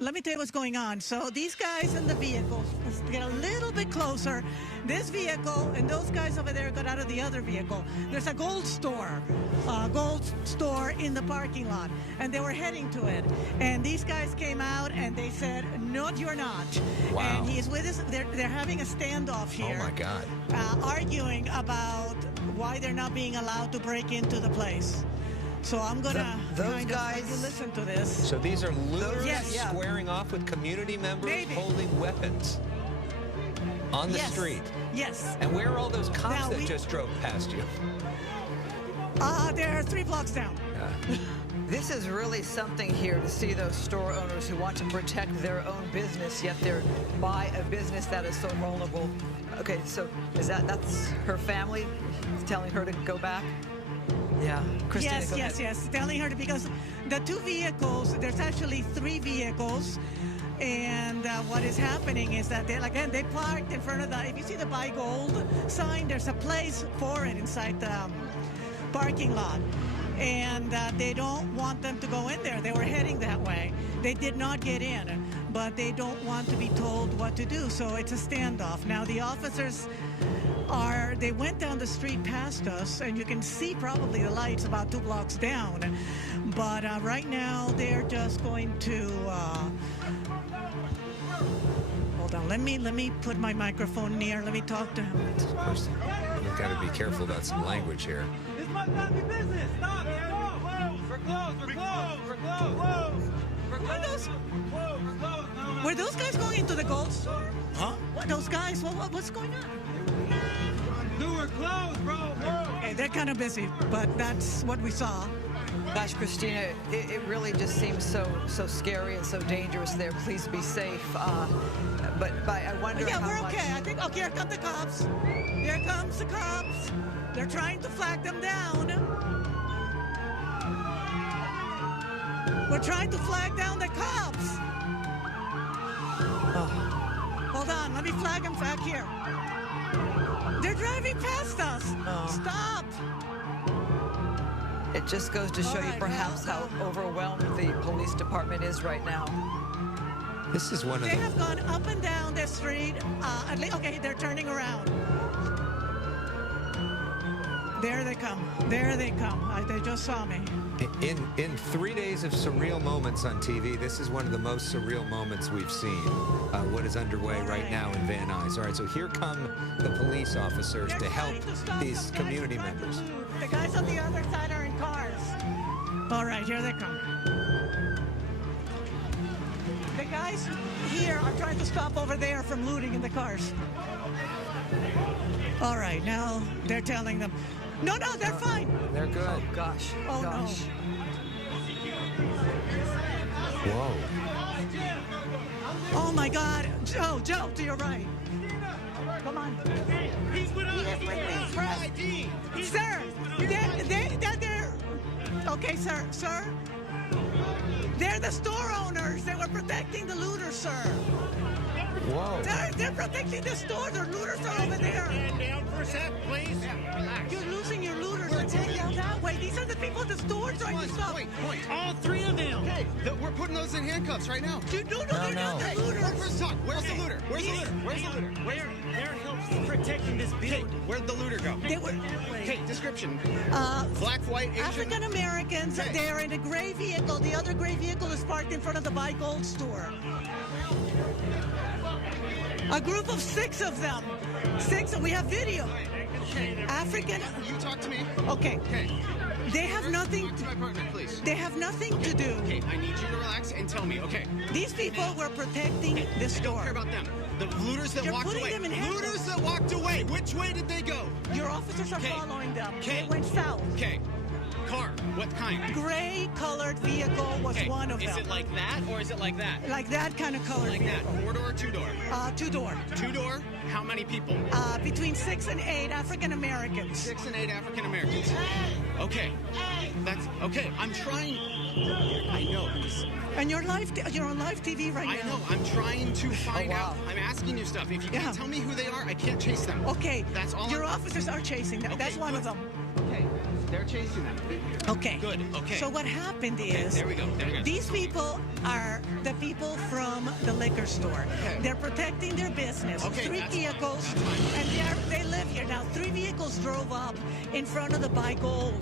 let me tell you what's going on. So these guys in the vehicle, let's get a little bit closer. This vehicle and those guys over there got out of the other vehicle. There's a gold store in the parking lot, and they were heading to it. And these guys came out and they said, "No, you're not." Wow. And he's with us. They're having a standoff here. Oh my God. Arguing about why they're not being allowed to break into the place. So I'm gonna those guys listen to this. So these are looters Yes. Yeah. squaring off with community members Maybe. holding weapons on the Yes. street. Yes. And where are all those cops Now that just drove past you? They're 3 blocks down. This is really something here to see those store owners who want to protect their own business, yet they're by a business that is so vulnerable. Okay, so that's her family telling her to go back? Yeah, Christina, Yes, go yes, ahead. yes. Telling her to, because the 2 vehicles, there's actually 3 vehicles. And what is happening is that they parked in front of if you see the Buy Gold sign, there's a place for it inside the parking lot. And they don't want them to go in there. They were heading that way. They did not get in, but they don't want to be told what to do. So it's a standoff. Now the officers they went down the street past us, and you can see probably the lights about 2 blocks down. But right now they're just going to, hold on, let me put my microphone near. Let me talk to him. Of course, we've got to be careful about some language here. This must not be business. Stop. We're closed. We're closed. We're closed. We're closed. Were those guys going into the gold store? Huh? What, those guys? What's going on? Dude, we're closed, bro. Okay, they're kind of busy, but that's what we saw. Gosh, Christina, it really just seems so scary and so dangerous there. Please be safe. But I wonder Yeah, how we're much... okay. I think, okay, here come the cops. Here comes the cops. They're trying to flag them down. We're trying to flag down the cops. Hold on, let me flag them back here. They're driving past us. Stop. It just goes to show you perhaps how overwhelmed the police department is right now. This is one of They the... have gone up and down the street. Okay, they're turning around. There they come. There they come. They just saw me. In 3 days of surreal moments on TV, this is one of the most surreal moments we've seen. What is underway right now in Van Nuys. All right, so here come the police officers to help these community members. The guys on the other side are in cars. All right, here they come. The guys here are trying to stop over there from looting in the cars. All right, now they're telling them, no, they're fine. They're good. Oh, gosh. Oh, gosh. Whoa. Oh, my God. Joe, to your right. Come on. He's with us. He is with me. Sir, they're... Okay, sir. They're the store owners. They were protecting the looters, sir. Whoa. They're protecting the store. The looters are over there. Stand down for a sec, please. You're losing your looters. They're taking them that way. These are the people at the store trying to stop. Point. All 3 of them. Okay, we're putting those in handcuffs right now. They're not the looters. First talk. Where's the looter? Where's the looter? Where's the looter? They're helping protecting this Okay, building. where'd the looter go? They were Okay, description. Black, white, Asian. African Americans. Okay. They're in a gray vehicle. The other gray vehicle is parked in front of the Buy Gold store. A group of 6 of them. 6, and we have video. African. You talk to me. Okay. Okay. They have nothing. Talk to my partner, please. They have nothing to do. Okay, I need you to relax and tell me. Okay. These people were protecting the I don't store. care about them. The looters that You're walked putting away. them in handcuffs. Looters that walked away. Which way did they go? Your officers are Okay. following them. Okay. They went south. Okay. Car. What kind? Gray-colored vehicle was Okay. one of Is them. it like that or is it like that? Like that kind of colored Like that. vehicle. 4-door or 2-door? 2-door. 2-door? How many people? Between 6 and 8 African Americans. 6 and 8 African Americans. Okay. That's okay. I'm trying. I know. And you're on live TV right I now. know. I'm trying to find wow. out. I'm asking you stuff. If you Yeah. can't tell me who they are, I can't chase them. Okay. That's all Your I'm- officers are chasing them. Okay, That's one of good. them. Okay. They're chasing them. Okay. Good. Okay. So what happened Okay, is there we go. There we go. these people are the people from the liquor store. Okay. They're protecting their business. Okay, Three that's vehicles, fine. and they live here now. 3 vehicles drove up in front of the Buy Gold,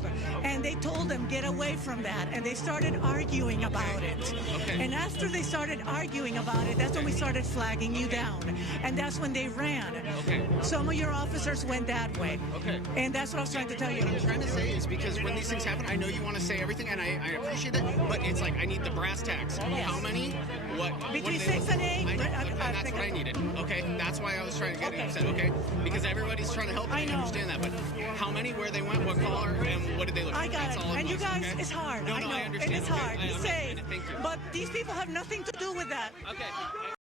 and they told them get away from that, and they started arguing about it. Okay. And after they started arguing about it, that's when we started flagging you down, and that's when they ran. Okay. Some of your officers went that way. Okay. And that's what I was trying to tell you. What I'm trying to say is because when these things happen, I know you want to say everything, and I appreciate it, but it's like I need the brass tacks. Yes. How many? What? Between what do they 6 look- and 8. I know, I and that's think what I needed. Okay, that's why I was trying to get it upset. Okay, because everybody's trying to help. I me know. understand that, but how many? Where they went? What color? And what did they look I like? got That's it. all And you was, guys, okay? it's hard. No, I no, know. I understand. And it's Okay, hard. I Be understand safe. it. Thank you. But these people have nothing to do with that. Okay.